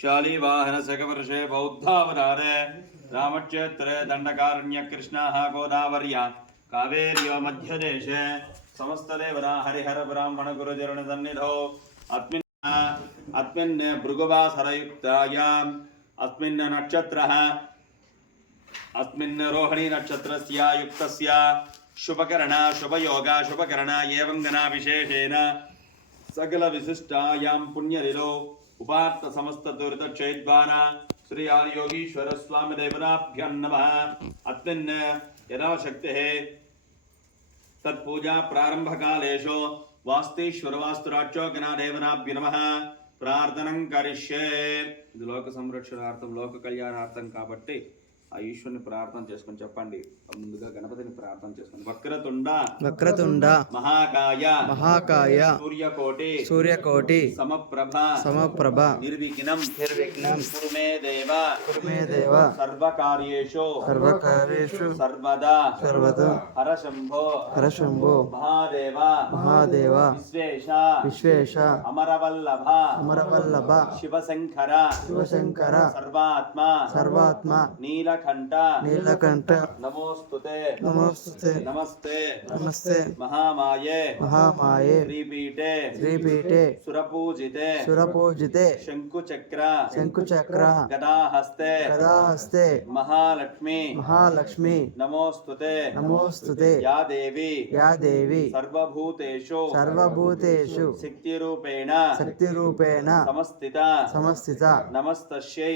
शालीवाहन सकवर्षे बौद्धावतारे रामक्षेत्रे दंडकारण्य कृष्णाः गोदावर्या कावेर्यो मध्यदेशे समस्तदेवता हरिहर ब्राह्मण गुरुचरण सन्निधौ अस्मिन् भृगुवासरयुक्तायाम् अस्मिन् नक्षत्रः अस्मिन् रोहिणी नक्षत्रस्य युक्तस्य शुभकरण शुभयोग शुभकरण एवं गणा विशेषेण सकल विशिष्टायां पुण्यलिलो उपात्त समस्त दुरित क्षेद्वारा श्री आदियोगीश्वर स्वामी देवताभ्यं नमः। अस्मिन् यदा शक्तिः तत्पूजा प्रारंभ कालेषु वास्तीश्वर वास्तुराज्यो गणादेवताभ्यो नमः प्रार्थनं करिष्ये। लोक संरक्षणार्थं लोक कल्याणार्थं काबट्टी ఆ ఈశ్వరుని ప్రార్థన చేసుకొని చెప్పండి. ముందుగా గణపతిని ప్రార్థన చేసుకోండి. వక్రతుండ వక్రతుండ మహాకాయ మహాకాయ సూర్యకోటి సూర్యకోటి సమప్రభ సమప్రభ నిర్విఘ్నం నిర్విఘ్నం కురు మే దేవ సర్వకార్యేషు సర్వదా సర్వదా హర శంభో మహాదేవ విశ్వేశ అమరవల్లభ శివశంకర సర్వాత్మ నీలకంఠ నమోస్తుతే నమస్తే మహామాయే శ్రీపీఠే సురపూజితే శంకుచక్ర గదాహస్తే మహాలక్ష్మి నమోస్తుతే యా దేవి సర్వభూతేషు శక్తిరూపేణ సమస్థిత నమస్తస్యై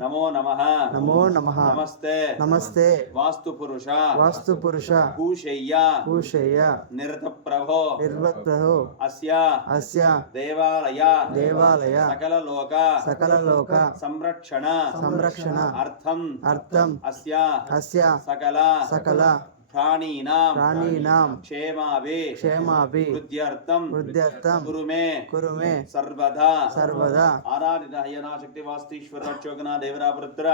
నమో నమః నమస్తే వాస్తు పురుష భూషయ్య నిరత ప్రభో అస్య దేవాలయ సకల లోక సంరక్షణ అర్థం అస్య సకల ప్రాణీనాం క్షేమాభి వృద్ధ్యర్థం కురు మే సర్వదా ఆరాధిత హయనాశక్తి వాస్తీశ్వర చోగనా దేవరాపుత్ర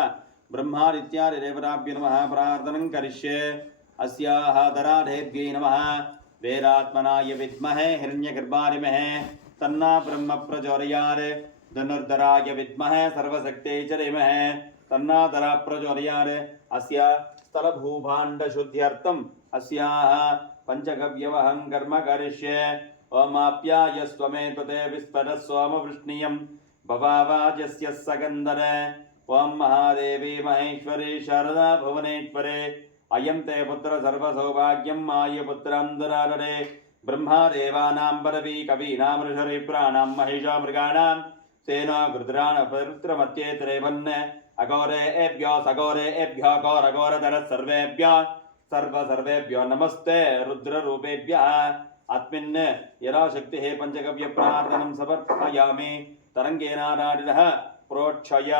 బ్రహ్మాదిత్యాది దేవతాభ్యో నమః ప్రార్థనం కరిష్యే. అస్యాః దరాఢేభ్యై నమః వేదాత్మనాయ విద్మహే హిరణ్యగర్భారిమహే తన్నా బ్రహ్మ ప్రచోదయాత్ ధనుర్ధరాయ విద్మహే సర్వశక్త్యై చ ధీమహి తన్నా ధరా ప్రచోదయాత్. అస్య స్థలభూభాండ శుద్ధ్యర్థం అస్యాః పంచగవ్యవహం కర్మ కరిష్యే. ఓమాప్యాయస్వమే త్వతే విస్ఫర సోమవృష్ణియం భవావాజస్య సగంధరే. ఓం మహాదేవి మహేశ్వరి శారదా భువనేశ్వరే అయం తే పుత్ర సర్వసౌభాగ్యం మాయపుత్రం దురారరే. బ్రహ్మాదేవానాం పరవీ కవీనాం ఋషరి ప్రాణాం మహిషా మృగాణాం సేనా గృధ్రాణ పవిత్రమత్యే త్రేవన్ అఘోరేభ్యో సఘోరేభ్యో ఘోరఘోరధర सर्वेभ्यो नमस्ते रुद्ररूपेभ्यः. अस्मिन् यदा शक्तिः पंचगव्य प्रार्थनं समर्पयामि. तरंगेनाराडितः प्रोक्षय.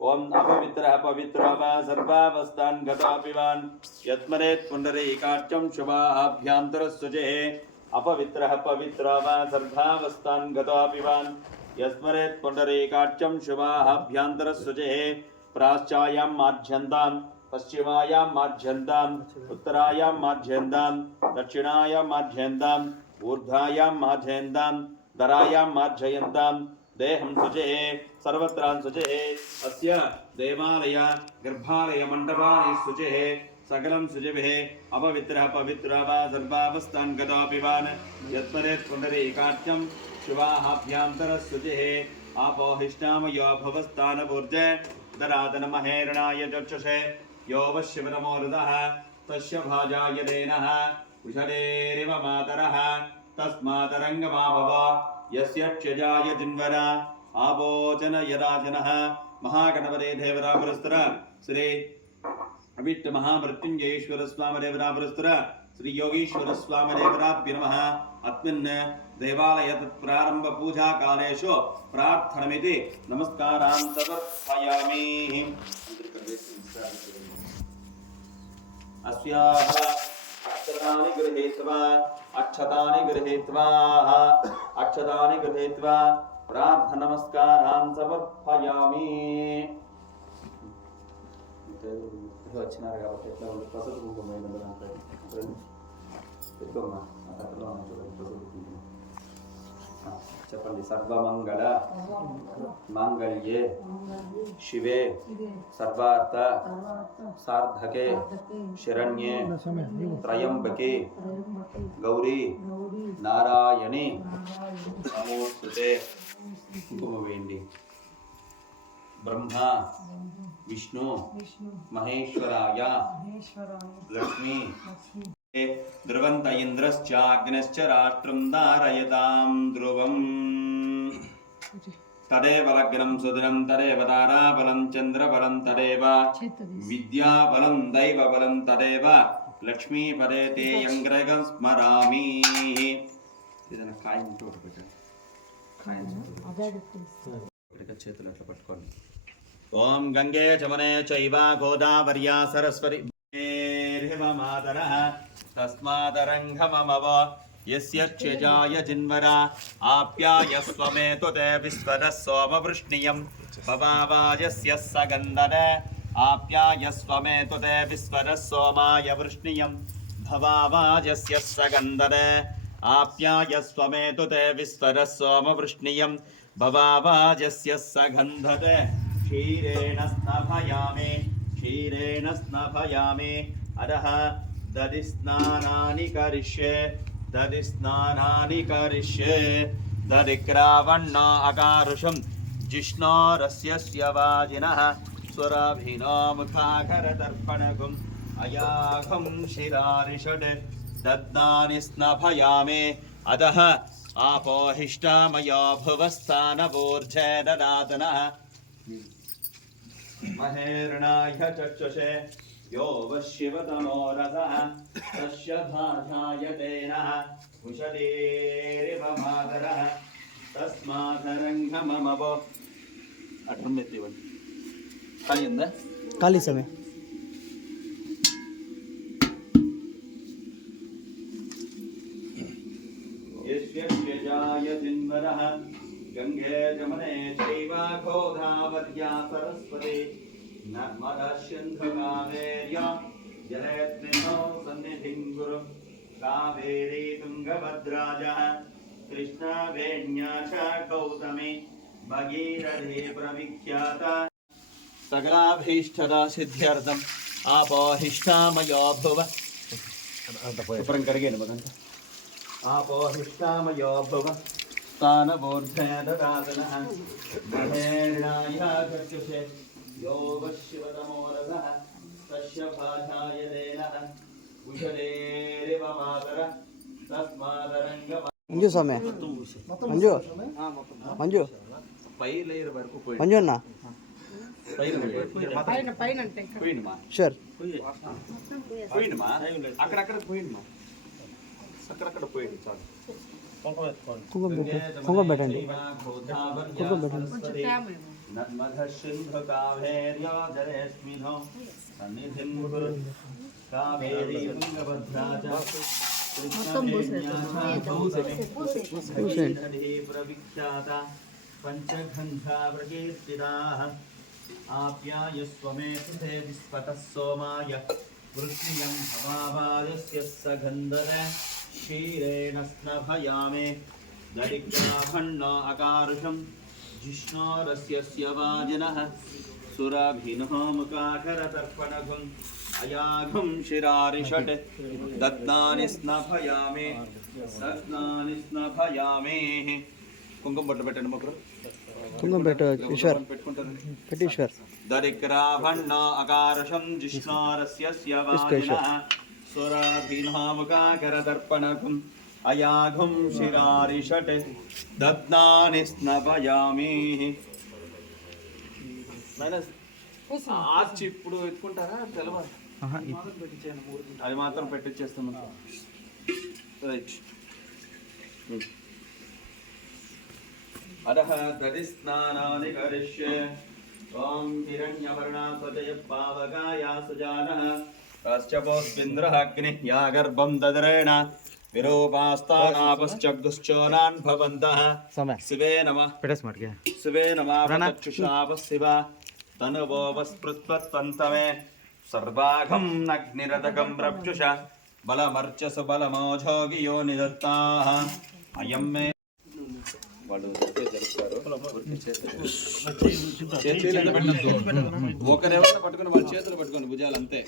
ओम अपवित्रः पवित्रो वा सर्वावस्थान् गतोऽपिवान् यत्मरेत् पुण्डरीकाक्षं शुभाभ्यान्तरस्सुचिः. अपवित्रः पवित्रो वा सर्वावस्थान् गतोऽपिवान् यस्मरेत् पुण्डरीकाक्षं शुभाभ्यान्तरस्सुचिः. प्राश्चायां माध्यन्तां पश्चिमायां माध्यन्ताम् उत्तरायां माध्यन्तां दक्षिणायां माध्यन्ताम् ऊर्ध्वायां माध्यन्तां धरायां माध्ययन्तां देहं शुचिः सर्वत्रान् शुचिः. अस्य देवालय गर्भालय मण्डपानि शुचिः सकलं शुचिभिः. अपवित्रः पवित्रो वा सर्वावस्थान् गतोऽपिवान् यत्परेत् पुण्डरीकाक्षं शुभाभ्यान्तरः शुचिः. आपोहिष्ठामयो भवस्तानपूर्जे दरातनमहेरणाय चक्षुषे यो वश्यवरमोरुदः तस्य भाजाय देनः कुशलेरिव मातरः तस्मातरङ्गमाभव यस्य क्षजाय जिन्वरा आभोजन यदाजनः. महागणपते देवरापुरस्तर श्री अविट्ट महामृत्युंजयेश्वर स्वामी देवरापुरस्तर श्री योगीश्वर स्वामी देवताभ्यो नमः. अस्मिन् देवालय प्रारंभ पूजा कालेषु प्रार्थनमिति नमस्कारान् समर्पयामि. अस्याः अक्षतानि गृहीत्वा प्रार्थना नमस्कारान् समर्पयामि. వచ్చినారు కాబట్టి ఎట్లా ఉంటుంది పసుపు కుంకుమ పెట్టుకోమ్మా. చెప్పండి. సర్వమంగళ మాంగళ్యే శివే సర్వార్థ సార్థకే శరణ్యే త్రయంబకే గౌరీ నారాయణి నమోస్తుతే. కుంకుమ వేయండి. బ్రహ్మ విష్ణు మహేశ్వరాయ లక్ష్మీ ధ్రువంత ఇంద్రశ్చాగ్నిశ్చ రాష్ట్రం ధారయతాం ధ్రువం. తదేవ లగ్నం సుదినం తదేవ తారాబలం చంద్రబలం తదేవ విద్యాబలం దైవబలం తదేవ లక్ష్మీపదే తే యంగ్రగం స్మరామి. ఏదైనా కాయం తోట పెట్టండి. చేతులు అట్లా పట్టుకోండి. ఓం గంగే చమనే చైవ గోదావర్యా సరస్వతి మాతరః తస్మాదరంగమమవ యస్య క్షజాయ జిన్వర ఆప్యాయస్వమేతు తే విశ్వదః సోమవృష్ణియం భవావాయస్య సగంధన ఆప్యాయస్వమేతు తే విశ్వదః సోమాయ వృష్ణియం భవావాయస్య సగంధన ఆప్యాయస్వమేతు తే విశ్వదః సోమవృష్ణియం భవావాజస్య సగంధన. క్షీరేణ స్నపయామి క్షీరేణ స్నపయామి అదః దది స్నానాని కరిష్యే దది స్నానాని కరిష్యే. దదిగ్రావణ అకారుషం జిష్ణోరస్య వాజినః స్వరాభినో ముఖాకరదర్పణగుం అయాఘం శిరారిషడ్ దద్నాని స్నపయామి అదః ఆపోహిష్టామయో భువస్థానవూర్ధ్వే దదాతనః మహేర్ణాయ చక్షుషే यो वश्यवतमो रसः तस्य भाषायते नः कुशलेरिव मातरः तस्मादरङ्गममवो. అట్రమెత్తివ్వండి. ఖాళీ ఉందా? ఖాళీ సమయం. యస్య క్షజాయ జిన్వరః గంగే జమనే చైవ గోదావర్యా సరస్వతి నర్మదా సింధు కావేర్య జలయత్రినో సన్నిధిం కురు. కావేరీ తుంగభద్రాజ కృష్ణ వేణ్యాచ గౌతమి భగీరథీ ప్రవిఖ్యాత. సకలాభీష్టదా సిద్ధ్యర్థం ఆపోహిష్టామయో భువ. శుభ్రం కడిగేయండి మదంతా. ఆపోహిష్టామయో భువ స్థానబోర్ధే దదాతనః మహేర్ణాయ చక్షుషే यो वश्यवतमो रसः तस्य भाषायते नः कुशलेरिव मातरः तस्मादरङ्गम. మంజు సమయం. మంజు మంజు పై లేయర్ వరకు పోయి మంజు అన్న పోయిండమా షూర్ పోయిండమా అక్కడక్కడ పోయిండమా అక్కడక్కడ పోయింది. చాలు. కుంకుమ పెట్టండి. కుంకుమ పెట్టండి. నర్మదసింధు కావేర్యో జలేస్మినో సన్నిధిం కురు. కావేరీ తుంగభద్రాజ ప్రవిఖ్యాత పంచగంధా ప్రకీర్తితాః ఆప్యాయస్వమేతే విస్పతః సోమాయ వృష్ణియం భవావాయస్య సగంధన. క్షీరేణ స్నపయామి దరిగ్రాభణ అకారుషం జిష్ణోరస్య వాజినః సురభినో ముఖాకరదర్పణగుం అయాఘం శిరారిషట్ దద్నాని స్నపయామి దద్నాని స్నపయామి. కుంకుమ బొట్టు పెట్టండి మొక్కరు. కుంకుమ పెట్టు ఈశ్వర్. పెట్టుకుంటారు. పెట్టి ఈశ్వర్. దరిగ్రాభణ అకారుషం జిష్ణోరస్య వాజినః సురభినో ముఖాకరదర్పణగుం అయాఘం శిరారిషట్ దద్నాని స్నపయామి. ఆర్చి ఇప్పుడు ఎత్తుకుంటారా తెలవాలి. అది మాత్రం పెట్టించేస్తున్నాం. రైట్. అదః దది స్నానాని కరిష్యే. ఓం హిరణ్యవర్ణాస్వదయ పావకాయా సుజానః కాశ్చపోస్మింద్రః అగ్నిః యా గర్భం దదరేణ విరూపాస్తానాపశ్చగ్దుశ్చోనాన్ భవంతః. శివే నమః శివే నమః చక్షుషాప శివ తనువోవస్పృత్వత్వంతమే సర్వాఘం నగ్నిరతకం రక్షుష బలమర్చసు బలమోజోగియో నిదత్తాః. అయం మే వాళ్ళు జరుపుతారు. చేతులు ఎంత పెట్టద్దు, ఒకరెవరిని పట్టుకుని వాళ్ళ చేతులు పట్టుకోండి భుజాలు అంతే.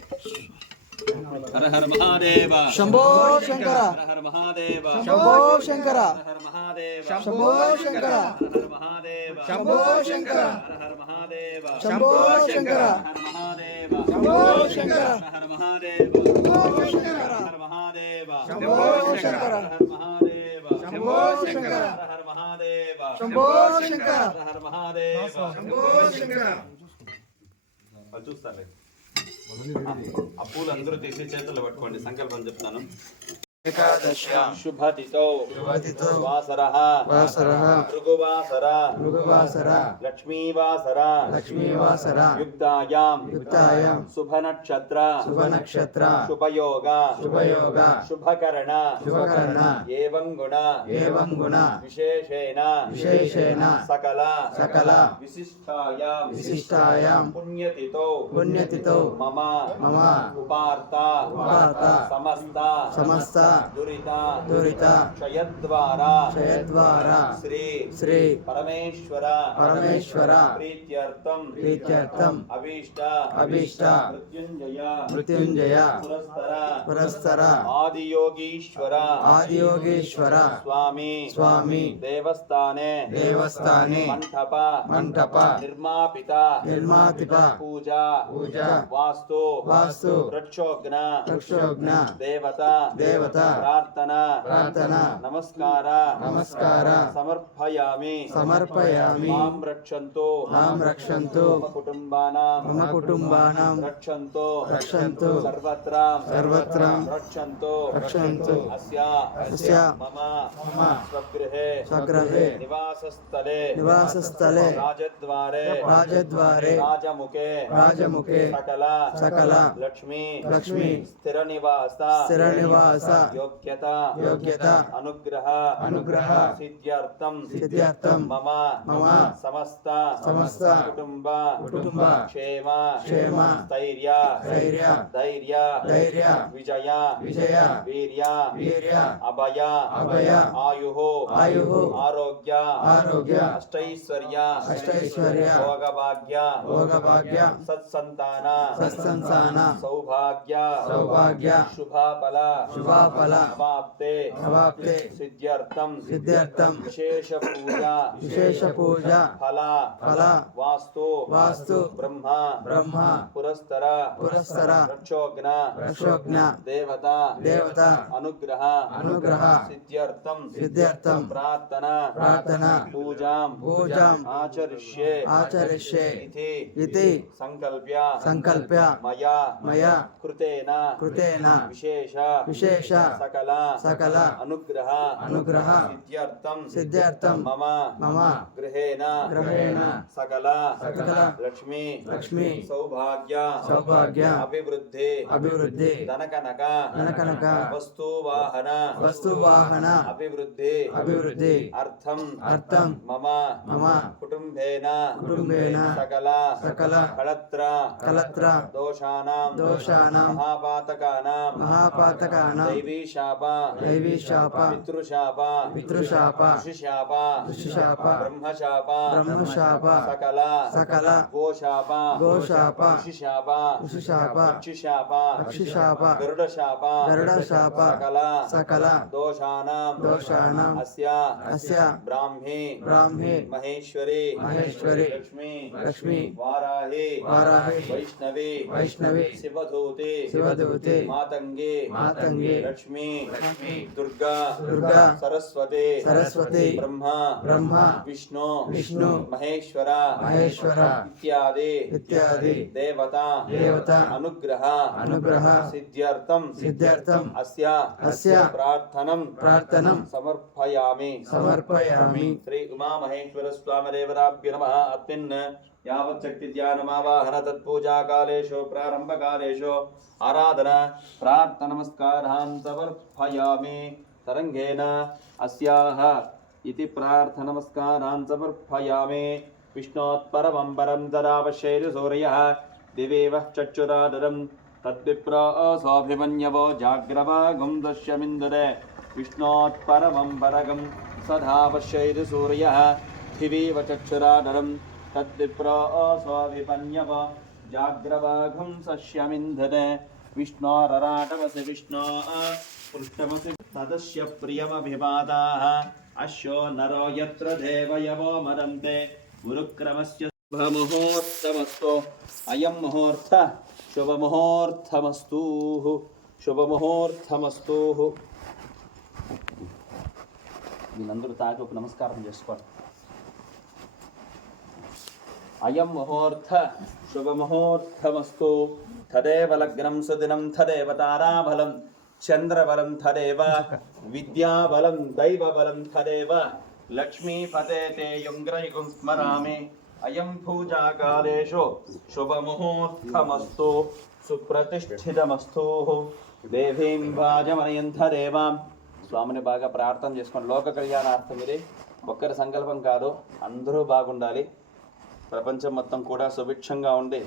హర హర మహాదేవ శంభో శంకర, హర హర మహాదేవ శంభో శంకర, హర హర మహాదేవ శంభో శంకర, హర హర మహాదేవ శంభో శంకర, హర హర మహాదేవ శంభో శంకర, హర మహాదేవ శంభో శంకర, హర మహాదేవ శంభో శంకర, హర మహాదేవ శంభో శంకర, హర మహాదేవ శంభో శంకర, హర మహాదేవ శంభో శంకర, హర మహాదేవ శంభో శంకర. వాళ్ళు చూస్తారు. ఆ పూలు అందరూ తీసి చేతుల్లో పట్టుకోండి. సంకల్పం చెప్తాను. ఏకాదశ్యాం శుభతితో శుభతితో వాసరః వాసరః భృగువాసర భృగువాసర లక్ష్మీవాసర లక్ష్మీవాసర యుక్తాయాం యుక్తాయాం శుభనక్షత్ర శుభనక్షత్ర శుభయోగ శుభయోగ శుభకరణ శుభకరణ ఏవం గుణ ఏవం గుణ విశేషేణ విశేషేణ సకల సకల విశిష్టాయాం విశిష్టాయాం పుణ్యతితో పుణ్యతితో మమ మమ ఉపార్త ఉపార్త సమస్త సమస్త దురిత దురిత క్షయద్వారా క్షయద్వారా శ్రీ శ్రీ పరమేశ్వర పరమేశ్వర ప్రీత్యర్థం ప్రీత్యర్థం అభీష్ట అభీష్ట మృత్యుంజయ మృత్యుంజయ పురస్తర పురస్తర ఆదియోగీశ్వర ఆదియోగేశ్వర స్వామి స్వామి దేవస్థానే దేవస్థానే మంటప మంటప నిర్మాపిత నిర్మాతిప పూజ పూజ వాస్తు వాస్తు రక్షోగ్న రక్షోగ్న దేవత దేవత ప్రార్థన ప్రార్థన నమస్కార నమస్కార సమర్పయామి సమర్పయామి మాం రక్షంతు మాం రక్షంతు మమ కుటుంబానాం మమ కుటుంబానాం రక్షంతు రక్షంతు సర్వత్ర సర్వత్ర రక్షంతు రక్షంతు అస్య అస్య మమ మమ స్వగృహే స్వగృహే నివాసస్థలే నివాసస్థలే రాజద్వారే రాజద్వారే రాజముఖే రాజముఖే సకల సకల లక్ష్మీ లక్ష్మీ స్థిర నివాస స్థిర నివాస యోగ్యత యోగ్యత అనుగ్రహ అనుగ్రహ సిద్ధ్యర్థం సిద్ధ్యర్థం మమ మమ సమస్త సమస్త కుటుంబ కుటుంబ క్షేమ క్షేమ స్థైర్య స్థైర్య ధైర్య ధైర్య విజయ విజయ వీర్య వీర్య అభయ అభయ ఆయు ఆయుః ఆరోగ్య ఆరోగ్య అష్టైశ్వర్య అష్టైశ్వర్య భోగభాగ్య భోగభాగ్య సత్సంతాన సత్సంతాన సౌభాగ్య సౌభాగ్య శుభఫల శుభఫల అవాప్తే అవాప్తే సిద్ధ్యర్థం సిద్ధ్యర్థం విశేష పూజ విశేష పూజ ఫల ఫల వాస్తు వాస్తు బ్రహ్మ బ్రహ్మ పురస్తర పురస్తర రక్షోగ్న రక్షోగ్న దేవత దేవత అనుగ్రహ అనుగ్రహ సిద్ధ్యర్థం సిద్ధ్యర్థం ప్రార్థన ప్రార్థన పూజాం పూజాం ఆచరిష్యే ఆచరిష్యే ఇతి ఇతి సంకల్ప్య సంకల్ప్య మయా మయా కృతేన కృతేన విశేష విశేష సకల సకల అనుగ్రహ అనుగ్రహ సిద్ధ్యర్థం సిద్ధ్యర్థం మమ మమ గృహేణ గ్రహేణ సకల సకల లక్ష్మీ లక్ష్మీ సౌభాగ్య సౌభాగ్య అభివృద్ధి అభివృద్ధి ధనకనక ధనకనక వస్తువాహన వస్తువాహన అభివృద్ధి అభివృద్ధి అర్థం అర్థం మమ మమ కుటుంబేన కుటుంబేన సకల సకల కళత్ర కలత్ర దోషానాం దోషానాం మహాపాతకానాం మహాపాతకానాం దైవీ శాప దైవీ శాప పితృశాప పితృశాప ఋషిశాప ఋషిశాప బ్రహ్మశాప బ్రహ్మశాప సకల సకల గోశాప గోశాప ఋషిశాప ఋషిశాప పక్షిశాప పక్షిశాప గరుడశాప గరుడశాప సకల సకల దోషానాం దోషానాం అస్య అస్య బ్రాహ్మీ బ్రాహ్మీ మహేశ్వరి మహేశ్వరి లక్ష్మీ లక్ష్మీ వారాహి వారాహి వైష్ణవి వైష్ణవి శివధూతి శివదూతి మాతంగి మాతంగి లక్ష్మీ లక్ష్మీ దుర్గా దుర్గా సరస్వతి సరస్వతి బ్రహ్మ బ్రహ్మ విష్ణు విష్ణు మహేశ్వర మహేశ్వర ఇత్యాది ఇత్యాది దేవత దేవత అనుగ్రహ అనుగ్రహ సిద్ధ్యర్థం సిద్ధ్యర్థం అస్య అస్య ప్రార్థనం ప్రార్థనం సమర్పయామి సమర్పయామి శ్రీ ఉమామహేశ్వర స్వామిదేవతాభ్యో నమః అస్మిన్ యావత్ శక్తి ధ్యానమావాహన తత్పూజాకాలేషు ప్రారంభకాలేషు ఆరాధన ప్రార్థన నమస్కారాన్ సమర్పయామి తరంగేన అస్యాః ఇతి ప్రార్థన నమస్కారాన్ సమర్పయామి విష్ణోత్పరమం పరం తదావశైరు సూర్యః దివేవ చక్షురాదరం తద్విప్రా స్వాభిమన్యవో జాగ్రవాగం దశ్యమిందురే విష్ణోత్పరమం పరగం सदा पश्यैर् सूर्यः दिवीव चक्षुरानरं तद्विप्रो स्वविपन्यव जाग्रवाघं सस्यमिन्धते विष्णोरराटवसि विष्णो पृष्ठमसि तदस्य प्रियमभिपादाः अश्यो नरो यत्र देवयवो मदन्ते गुरुक्रमस्य शुभमुहूर्तमस्तु अयं मुहूर्त शुभमुहूर्तमस्तु శుభముహూర్తమస్తు. వీళ్ళందరూ తాకి ఒక నమస్కారం చేసుకోండి. అయం ముహూర్త శుభముహూర్తమస్తు. తదేవ లగ్నం సుదినం తదేవ తారాబలం చంద్రబలం తదేవ విద్యాబలం దైవబలం తదేవ లక్ష్మీపతే తే యుంగ్రయుగం స్మరామి. అయం పూజాకాలేషు శుభముహూర్తమస్తు సుప్రతిష్ఠితమస్తు. దేవీం వాజమనయంత దేవాం. స్వామిని బాగా ప్రార్థన చేసుకోండి. లోక కళ్యాణార్థం ఇది ఒక్కరి సంకల్పం కాదు, అందరూ బాగుండాలి. ప్రపంచం మొత్తం కూడా సుభిక్షంగా ఉండి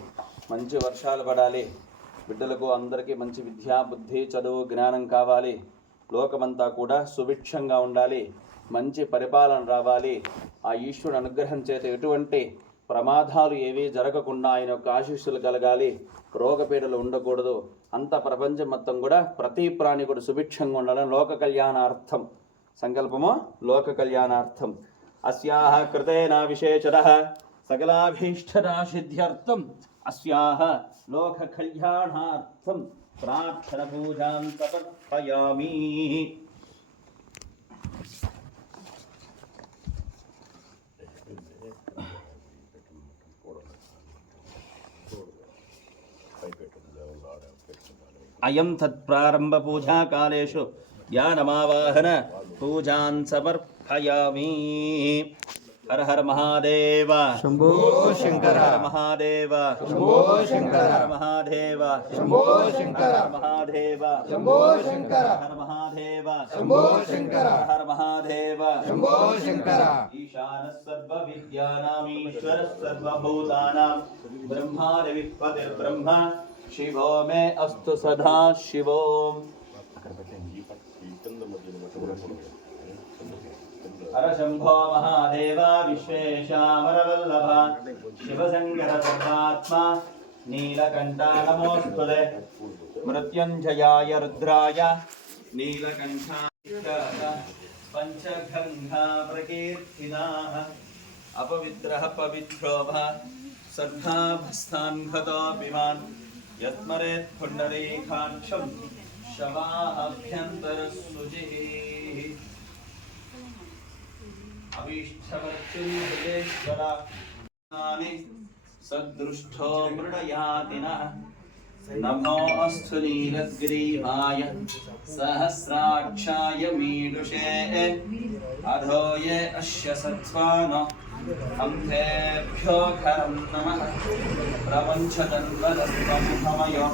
మంచి వర్షాలు పడాలి. బిడ్డలకు అందరికీ మంచి విద్యా బుద్ధి చదువు జ్ఞానం కావాలి. లోకమంతా కూడా సుభిక్షంగా ఉండాలి. మంచి పరిపాలన రావాలి. ఆ ఈశ్వరుని అనుగ్రహం చేత ఎటువంటి ప్రమాదాలు ఏవి జరగకుండా ఆయన యొక్క ఆశీస్సులు కలగాలి. రోగపీడలు ఉండకూడదు. అంత ప్రపంచం మొత్తం కూడా ప్రతి ప్రాణి కూడా సుభిక్షంగా ఉండాలని లోక కళ్యాణార్థం సంకల్పము. లోక కళ్యాణార్థం అస్యాహ కృతేన విశేషతః సకలాభీష్టరాసిద్ధ్యర్థం అస్యాహ లోక కళ్యాణార్థం ప్రార్థన పూజాం సమర్పయామి. అయం తత్ప్రారంభ పూజా కాలేషు జ్ఞానమావాహన పూజాన్ సమర్పయామి. హర హర మహాదేవ శంభో శంకర హర మహాదేవ శంభో శంకర హర మహాదేవ శంభో శంకర హర మహాదేవ శంభో శంకర హర మహాదేవ శంభో శంకర హర మహాదేవ శంభో శంకర. ఈశాన సర్వ విద్యానాం ఈశ్వర సర్వభూతానాం బ్రహ్మాది విపతిర్బ్రహ్మ శివో మే అస్తు సదా శివోం. హర శంభో మహాదేవ విశ్వేశామరవల్లభ శివశంకర సర్వాత్మ నీలకంఠ నమోస్తుతే. మృత్యుంజయాయ రుద్రాయ నీలకంఠాయ పంచగంగా ప్రకీర్తినాః అపవిత్రః పవిత్రో భవ సర్వాభస్తాన్ఘతోऽపిమాన్ యస్మరేత్ పుండరీకాక్షం శవాభ్యంతరశుచిః. అభీష్టవర్చుర్యేశ్వరాని సదృష్టో మృడయాతినః నమో అస్తు నీలగ్రీవాయ సహస్రాక్షాయ మీడుషే అధోయే అస్య సత్వానో అంభేభ్యో ఖరం నమః ప్రవంచతన్వదస్వముఖమయో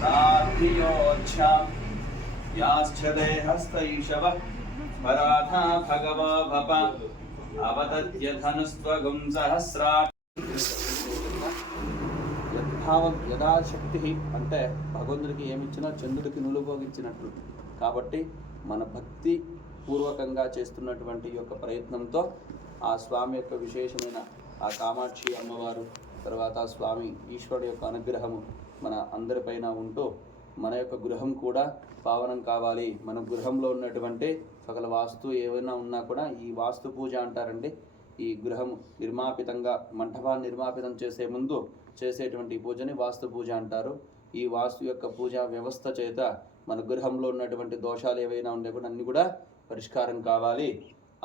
ప్రార్థియోచ్ఛాం యాశ్చదే హస్తైషవ పరాధా భగవో భప అవదత్య ధనుస్త్వగుం సహస్రా. యద్భావం యథాశక్తి అంటే భగవంతుడికి ఏమిచ్చినా చంద్రుడికి నులుభోగించినట్లు. కాబట్టి మన భక్తి పూర్వకంగా చేస్తున్నటువంటి యొక్క ప్రయత్నంతో ఆ స్వామి యొక్క విశేషమైన ఆ కామాక్షి అమ్మవారు తర్వాత స్వామి ఈశ్వరుడు యొక్క అనుగ్రహము మన అందరిపైన ఉంటూ మన యొక్క గృహం కూడా పావనం కావాలి. మన గృహంలో ఉన్నటువంటి సకల వాస్తు ఏమైనా ఉన్నా కూడా ఈ వాస్తు పూజ అంటారండి. ఈ గృహం నిర్మాపితంగా మంటపాన్ని నిర్మాపితం చేసే ముందు చేసేటువంటి పూజని వాస్తు పూజ అంటారు. ఈ వాస్తు యొక్క పూజా వ్యవస్థ చేత మన గృహంలో ఉన్నటువంటి దోషాలు ఏవైనా ఉండే కూడా అన్ని కూడా పరిష్కారం కావాలి.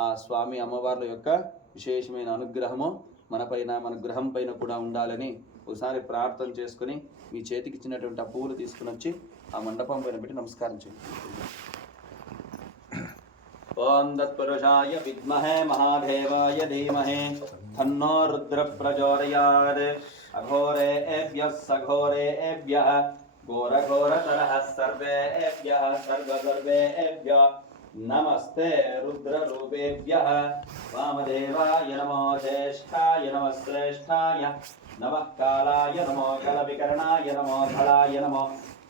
ఆ స్వామి అమ్మవార్ల యొక్క విశేషమైన అనుగ్రహము మనపైన మన గృహం పైన కూడా ఉండాలని ఒకసారి ప్రార్థన చేసుకుని మీ చేతికి ఇచ్చినటువంటి ఆ పువ్వులు తీసుకుని వచ్చి ఆ మండపం పైన పెట్టి నమస్కారం చేయండి. ఓం తత్పురుషాయ విద్మహే మహాదేవాయ ధీమహే తన్నో రుద్ర ప్రచోదయాత్. అఘోరేభ్యః సఘోరేభ్యః ఘోరఘోరతరః సర్వేభ్యః సర్వసర్వేభ్యః నమస్తే రుద్రరూపేభ్యః. వామదేవాయ నమో జ్యేష్ఠాయ నమః శ్రేష్ఠాయ నమః కాలాయ నమో కలవికరణాయ నమో ఫలాయ నమో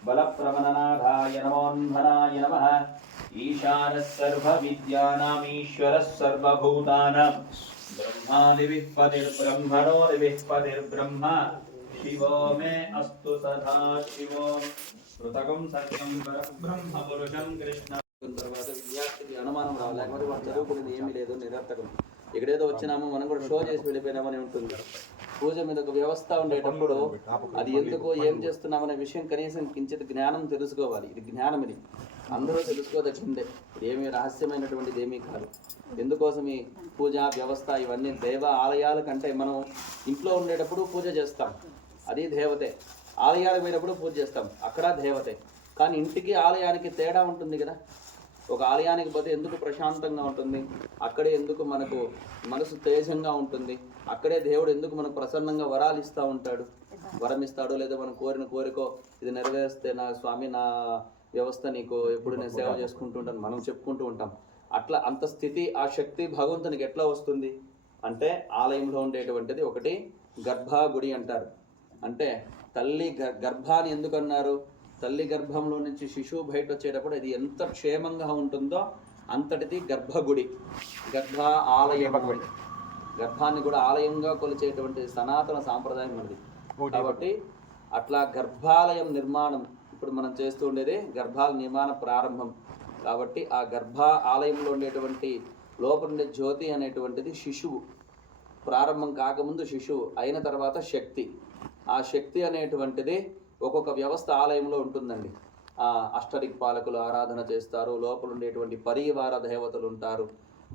బలప్రమననాథాయ నమోన్మనాయ నమః. ఈశానः సర్వవిద్యానాం ఈశ్వరः సర్వభూతానాం బ్రహ్మాదివిః పతిర్బ్రహ్మణోదివిః పతిర్బ్రహ్మ శివో మే అస్తు సదా శివో కృతకం సత్యం పరబ్రహ్మ పురుషం కృష్ణ. తర్వాత విద్యార్థికి అనుమానం రావాలి, లేకపోతే వాడు చదువుకునేది ఏమీ లేదు, నిరర్థకం. ఇక్కడేదో వచ్చినామో మనం కూడా షో చేసి వెళ్ళిపోయినామని ఉంటుంది. పూజ మీద ఒక వ్యవస్థ ఉండేటప్పుడు అది ఎందుకు ఏం చేస్తున్నామనే విషయం కనీసం కించిత్ జ్ఞానం తెలుసుకోవాలి. ఇది జ్ఞానం, ఇది అందరూ తెలుసుకోదచ్చిందే. ఏమీ రహస్యమైనటువంటిది ఏమీ కాదు. ఎందుకోసం ఈ పూజ వ్యవస్థ ఇవన్నీ దేవ ఆలయాల కంటే మనం ఇంట్లో ఉండేటప్పుడు పూజ చేస్తాం, అది దేవతే. ఆలయాలకు పోయినప్పుడు పూజ చేస్తాం, అక్కడ దేవతే. కానీ ఇంటికి ఆలయానికి తేడా ఉంటుంది కదా. ఒక ఆలయానికి పోతే ఎందుకు ప్రశాంతంగా ఉంటుంది, అక్కడే ఎందుకు మనకు మనసు తేజంగా ఉంటుంది, అక్కడే దేవుడు ఎందుకు మనకు ప్రసన్నంగా వరాలు ఇస్తూ ఉంటాడు, వరం ఇస్తాడు. లేదా మనం కోరిన కోరికో ఇది నెరవేరిస్తే నా స్వామి నా వ్యవస్థ నీకు ఎప్పుడు నేను సేవ చేసుకుంటూ ఉంటాను మనం చెప్పుకుంటూ ఉంటాం. అట్లా అంత స్థితి ఆ శక్తి భగవంతునికి ఎట్లా వస్తుంది అంటే ఆలయంలో ఉండేటువంటిది ఒకటి గర్భగుడి అంటారు. అంటే తల్లి గర్భాన్ని ఎందుకు అన్నారు, తల్లి గర్భంలో నుంచి శిశువు బయట వచ్చేటప్పుడు అది ఎంత క్షేమంగా ఉంటుందో అంతటిది గర్భగుడి, గర్భ ఆలయం. గర్భాన్ని కూడా ఆలయంగా కొలిచేటువంటి సనాతన సాంప్రదాయం మనది. కాబట్టి అట్లా గర్భాలయం నిర్మాణం ఇప్పుడు మనం చేస్తూ ఉండేది గర్భాల నిర్మాణ ప్రారంభం. కాబట్టి ఆ గర్భ ఆలయంలో ఉండేటువంటి లోపల ఉండే జ్యోతి అనేటువంటిది శిశువు. ప్రారంభం కాకముందు శిశువు, అయిన తర్వాత శక్తి. ఆ శక్తి అనేటువంటిది ఒక్కొక్క వ్యవస్థ ఆలయంలో ఉంటుందండి. అష్టదిక్పాలకులు ఆరాధన చేస్తారు, లోపల ఉండేటువంటి పరివార దేవతలు ఉంటారు,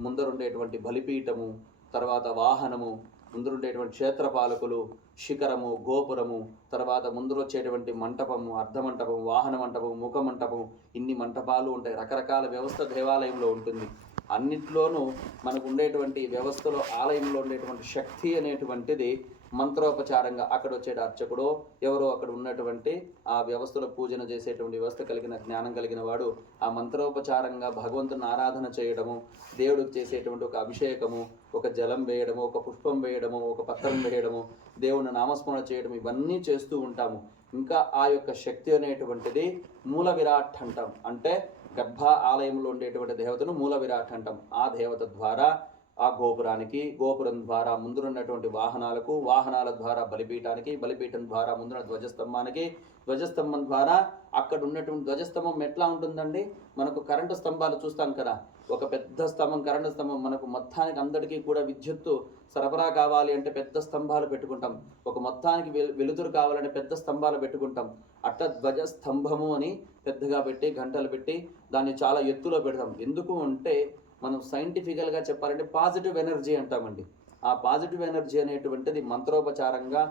ముందరుండేటువంటి బలిపీఠము, తర్వాత వాహనము, ముందరుండేటువంటి క్షేత్రపాలకులు, శిఖరము, గోపురము, తర్వాత ముందర వచ్చేటువంటి మంటపము, అర్ధమంటపం, వాహన మంటపం, ముఖ మంటపం, ఇన్ని మంటపాలు ఉంటాయి. రకరకాల వ్యవస్థ దేవాలయంలో ఉంటుంది. అన్నిట్లోనూ మనకు ఉండేటువంటి వ్యవస్థలో ఆలయంలో ఉండేటువంటి శక్తి అనేటువంటిది మంత్రోపచారంగా అక్కడ వచ్చే అర్చకుడు ఎవరో అక్కడ ఉన్నటువంటి ఆ వ్యవస్థలో పూజన చేసేటువంటి వ్యవస్థ కలిగిన జ్ఞానం కలిగిన వాడు ఆ మంత్రోపచారంగా భగవంతుని ఆరాధన చేయడము, దేవుడికి చేసేటువంటి ఒక అభిషేకము, ఒక జలం వేయడము, ఒక పుష్పం వేయడము, ఒక పత్రం వేయడము, దేవుని నామస్మరణ చేయడం, ఇవన్నీ చేస్తూ ఉంటాము. ఇంకా ఆ యొక్క శక్తి అనేటువంటిది మూల విరాట్ అంటాం. అంటే గర్భ ఆలయంలో ఉండేటువంటి దేవతను మూల విరాట్ అంటాం. ఆ దేవత ద్వారా ఆ గోపురానికి, గోపురం ద్వారా ముందున్నటువంటి వాహనాలకు, వాహనాల ద్వారా బలిపీఠానికి, బలిపీఠం ద్వారా ముందున్న ధ్వజస్తంభానికి, ధ్వజస్తంభం ద్వారా అక్కడ ఉన్నటువంటి ధ్వజస్తంభం ఎట్లా ఉంటుందండి, మనకు కరెంటు స్తంభాలు చూస్తాం కదా, ఒక పెద్ద స్తంభం కరెంటు స్తంభం మనకు మొత్తానికి అందరికీ కూడా విద్యుత్తు సరఫరా కావాలి అంటే పెద్ద స్తంభాలు పెట్టుకుంటాం, ఒక మొత్తానికి వెలుతురు కావాలంటే పెద్ద స్తంభాలు పెట్టుకుంటాం. అట్లా ధ్వజస్తంభము అని పెద్దగా పెట్టి గంటలు పెట్టి దాన్ని చాలా ఎత్తులో పెడతాం. ఎందుకు అంటే మనం సైంటిఫికల్గా చెప్పాలంటే పాజిటివ్ ఎనర్జీ అంటామండి. ఆ పాజిటివ్ ఎనర్జీ అనేటువంటిది మంత్రోపచారంగా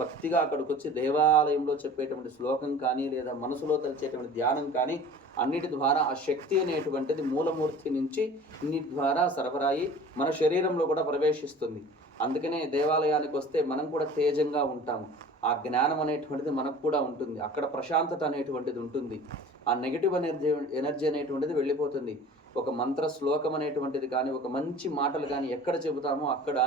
భక్తిగా అక్కడికి వచ్చి దేవాలయంలో చెప్పేటువంటి శ్లోకం కానీ లేదా మనసులో తెలిసేటువంటి ధ్యానం కానీ అన్నిటి ద్వారా ఆ శక్తి అనేటువంటిది మూలమూర్తి నుంచి ఇన్నిటి ద్వారా సరఫరాయి మన శరీరంలో కూడా ప్రవేశిస్తుంది. అందుకనే దేవాలయానికి వస్తే మనం కూడా తేజంగా ఉంటాము. ఆ జ్ఞానం అనేటువంటిది మనకు కూడా ఉంటుంది. అక్కడ ప్రశాంతత అనేటువంటిది ఉంటుంది. ఆ నెగిటివ్ ఎనర్జీ అనేటువంటిది వెళ్ళిపోతుంది. ఒక మంత్ర శ్లోకం అనేటువంటిది కానీ ఒక మంచి మాటలు కానీ ఎక్కడ చెబుతామో అక్కడ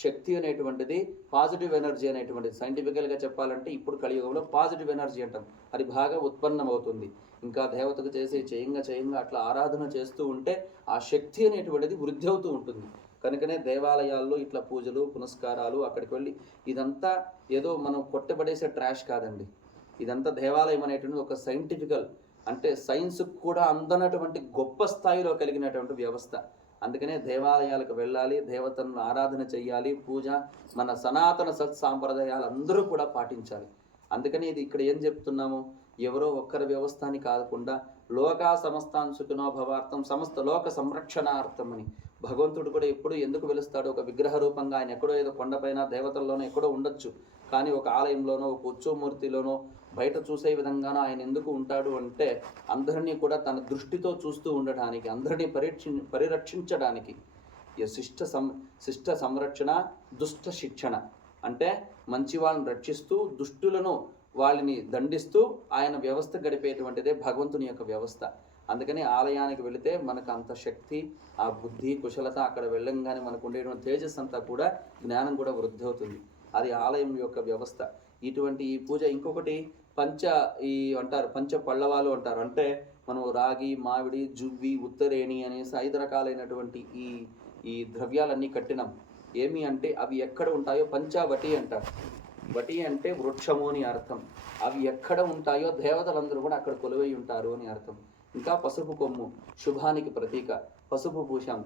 శక్తి అనేటువంటిది పాజిటివ్ ఎనర్జీ అనేటువంటిది సైంటిఫికల్గా చెప్పాలంటే ఇప్పుడు కలియుగంలో పాజిటివ్ ఎనర్జీ అంటాం, అది బాగా ఉత్పన్నమవుతుంది. ఇంకా దేవతకు చేసి చేయంగా అట్లా ఆరాధన చేస్తూ ఉంటే ఆ శక్తి అనేటువంటిది వృద్ధి అవుతూ ఉంటుంది. కనుకనే దేవాలయాల్లో ఇట్లా పూజలు పునస్కారాలు అక్కడికి వెళ్ళి ఇదంతా ఏదో మనం కొట్టబడేసే ట్రాష్ కాదండి. ఇదంతా దేవాలయం అనేటువంటిది ఒక సైంటిఫికల్ అంటే సైన్స్ కూడా అందనటువంటి గొప్ప స్థాయిలో కలిగినటువంటి వ్యవస్థ. అందుకనే దేవాలయాలకు వెళ్ళాలి, దేవతలను ఆరాధన చెయ్యాలి, పూజ మన సనాతన సత్సాంప్రదాయాలు అందరూ కూడా పాటించాలి. అందుకని ఇది ఇక్కడ ఏం చెప్తున్నాము, ఎవరో ఒక్కరి వ్యవస్థ అని కాకుండా లోకా సమస్తాన్ సుఖినో భవార్థం సమస్త లోక సంరక్షణార్థం అని భగవంతుడు కూడా ఎప్పుడు ఎందుకు వెలుస్తాడు, ఒక విగ్రహ రూపంగా ఆయన ఎక్కడో ఏదో కొండపైన దేవతల్లోనో ఎక్కడో ఉండొచ్చు, కానీ ఒక ఆలయంలోనో ఒక ఉత్సవమూర్తిలోనో బయట చూసే విధంగానో ఆయన ఎందుకు ఉంటాడు అంటే అందరినీ కూడా తన దృష్టితో చూస్తూ ఉండటానికి, అందరినీ పరిరక్షించడానికి. శిష్ట సంరక్షణ దుష్ట శిక్షణ అంటే మంచి వాళ్ళని రక్షిస్తూ దుష్టులను వాళ్ళని దండిస్తూ ఆయన వ్యవస్థ గడిపేటువంటిదే భగవంతుని యొక్క వ్యవస్థ. అందుకని ఆలయానికి వెళితే మనకు అంత శక్తి, ఆ బుద్ధి కుశలత అక్కడ వెళ్ళంగానే మనకు ఉండేటువంటి తేజస్ అంతా కూడా జ్ఞానం కూడా వృద్ధి అవుతుంది. అది ఆలయం యొక్క వ్యవస్థ. ఇటువంటి ఈ పూజ ఇంకొకటి పంచ ఈ అంటారు పంచ పళ్ళవాలు అంటారు. అంటే మనం రాగి, మామిడి, జువ్వి, ఉత్తరేణి అనేసి 5 రకాలైనటువంటి ఈ ద్రవ్యాలన్నీ కట్టినాం. ఏమి అంటే అవి ఎక్కడ ఉంటాయో పంచావటి అంటారు. వటి అంటే వృక్షము అని అర్థం. అవి ఎక్కడ ఉంటాయో దేవతలందరూ కూడా అక్కడ కొలువై ఉంటారు అని అర్థం. ఇంకా పసుపు కొమ్ము శుభానికి ప్రతీక. పసుపు పూసాం.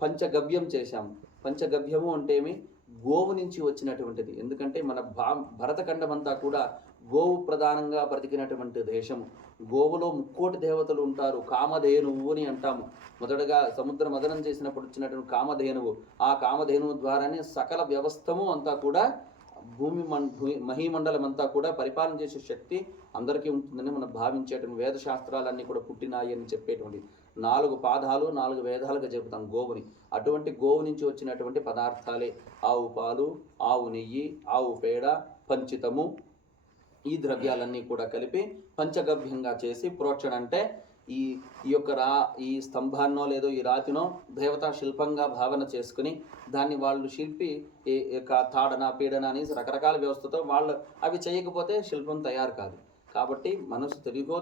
పంచగవ్యం చేశాం. పంచగవ్యము అంటే ఏమి? గోవు నుంచి వచ్చినటువంటిది. ఎందుకంటే మన భరతఖండం అంతా కూడా గోవు ప్రధానంగా బ్రతికినటువంటి దేశము. గోవులో 3 దేవతలు ఉంటారు. కామధేనువు అని అంటాము. మొదటగా సముద్ర మదనం చేసినప్పుడు వచ్చినటువంటి కామధేనువు. ఆ కామధేనువు ద్వారానే సకల వ్యవస్థము అంతా కూడా మహీమండలం అంతా కూడా పరిపాలన చేసే శక్తి అందరికీ ఉంటుందని మనం భావించేటువంటి వేదశాస్త్రాలన్నీ కూడా పుట్టినాయి అని చెప్పేటువంటి 4 పాదాలు 4 వేదాలుగా చెబుతాం గోవుని. అటువంటి గోవు నుంచి వచ్చినటువంటి పదార్థాలే ఆవు పాలు, ఆవు నెయ్యి, ఆవు పేడ, పంచితము, ఈ ద్రవ్యాలన్నీ కూడా కలిపి పంచగవ్యంగా చేసి ప్రోక్షణ అంటే ఈ స్తంభాన్నో లేదో ఈ రాతినో దేవతా శిల్పంగా భావన చేసుకుని దాన్ని వాళ్ళు శిల్పి తాడన పీడన అనేసి రకరకాల వ్యవస్థతో వాళ్ళు అవి చేయకపోతే శిల్పం తయారు కాదు. కాబట్టి మనసు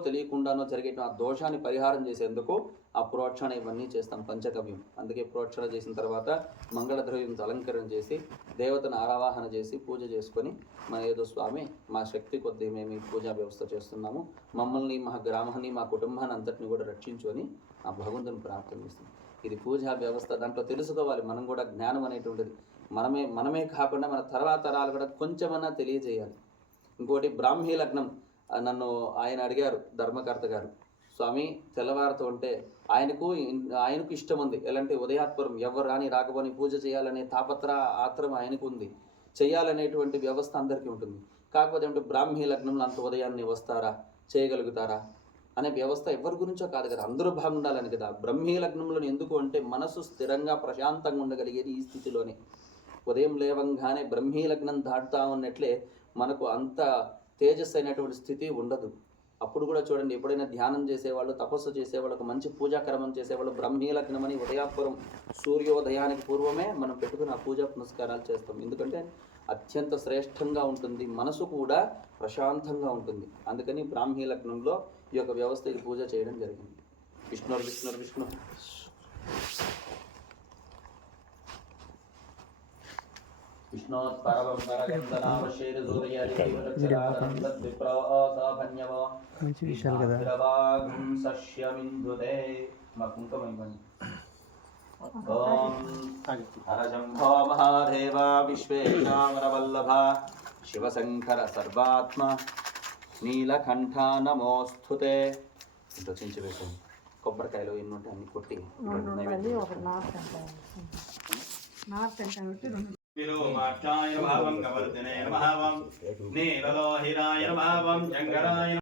తెలియకుండానో జరిగే ఆ దోషాన్ని పరిహారం చేసేందుకు ఆ ప్రోక్షణ ఇవన్నీ చేస్తాం పంచగవ్యం. అందుకే ప్రోక్షణ చేసిన తర్వాత మంగళద్రవ్యం అలంకరణ చేసి దేవతను ఆరావాహన చేసి పూజ చేసుకొని మన ఏదో స్వామి మా శక్తి కొద్దీ మేము పూజా వ్యవస్థ చేస్తున్నాము, మమ్మల్ని మా గ్రామాన్ని మా కుటుంబాన్ని అంతటిని కూడా రక్షించు అని ఆ భగవంతుని ప్రార్థన చేస్తాం. ఇది పూజా వ్యవస్థ. దాంట్లో తెలుసుకోవాలి మనం కూడా జ్ఞానం అనేటువంటిది. మనమే కాకుండా మన తర్వాత తరాలు కూడా కొంచెమన్నా తెలియజేయాలి. ఇంకోటి బ్రాహ్మీ లగ్నం. నన్ను ఆయన అడిగారు ధర్మకర్త గారు, స్వామి తెల్లవారుతూ ఉంటే ఆయనకు ఇష్టం ఉంది. ఎలాంటి ఉదయాత్పరం ఎవరు రాని రాకపోని పూజ చేయాలనే ఆత్రం ఆయనకు ఉంది. చేయాలనేటువంటి వ్యవస్థ అందరికీ ఉంటుంది. కాకపోతే అంటే బ్రాహ్మీ లగ్నంలో అంత ఉదయాన్నే వస్తారా, చేయగలుగుతారా అనే వ్యవస్థ ఎవరి గురించో కాదు కదా, అందరూ బాగుండాలని కదా. బ్రహ్మీ లగ్నంలో ఎందుకు అంటే మనసు స్థిరంగా ప్రశాంతంగా ఉండగలిగేది ఈ స్థితిలోనే. ఉదయం లేవంగానే బ్రహ్మీ లగ్నం దాటుతా ఉన్నట్లే మనకు అంత తేజస్సు అయినటువంటి స్థితి ఉండదు. అప్పుడు కూడా చూడండి, ఎప్పుడైనా ధ్యానం చేసేవాళ్ళు, తపస్సు చేసేవాళ్ళు, ఒక మంచి పూజాక్రమం చేసేవాళ్ళు బ్రహ్మీ లగ్నం అని ఉదయాపురం సూర్యోదయానికి పూర్వమే మనం పెట్టుకుని ఆ పూజా పునస్కారాలు చేస్తాం. ఎందుకంటే అత్యంత శ్రేష్టంగా ఉంటుంది, మనసు కూడా ప్రశాంతంగా ఉంటుంది. అందుకని బ్రాహ్మీ లగ్నంలో ఈ యొక్క వ్యవస్థకి పూజ చేయడం జరిగింది. విష్ణు విష్ణోత్పరవం పరగంధనావశేర సూర్యాది విప్రవాసభన్యవ విశ్రవాగం సస్యమిందుతే మా కుంకమైంది. ఓం హరశంభో మహాదేవ విశ్వేశామరవల్లభ శివశంకర సర్వాత్మ నీలకంఠ నమోస్తుతే. రచించి వేసాను. కొబ్బరికాయలు ఎన్ని ఉంటే అన్ని కొట్టి విలోమాక్షాయ భావం కవర్తనే నమః నీలలోహిరాయ నమః శంకరాయ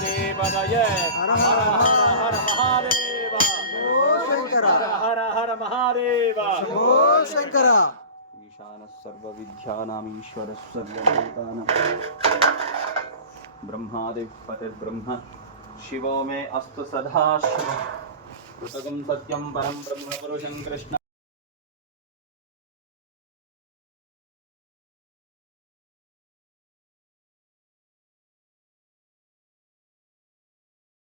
మహాదేవదయ హర హర హర మహాదేవ హర హర మహాదేవ శంకర ఈశాన సర్వ విద్యానాం ఈశ్వర సర్వభూతానాం బ్రహ్మాదిః పతిర్బ్రహ్మ శివో మే అస్తు సదా శివ కృతకం సత్యం పరం బ్రహ్మ పురుషం కృష్ణ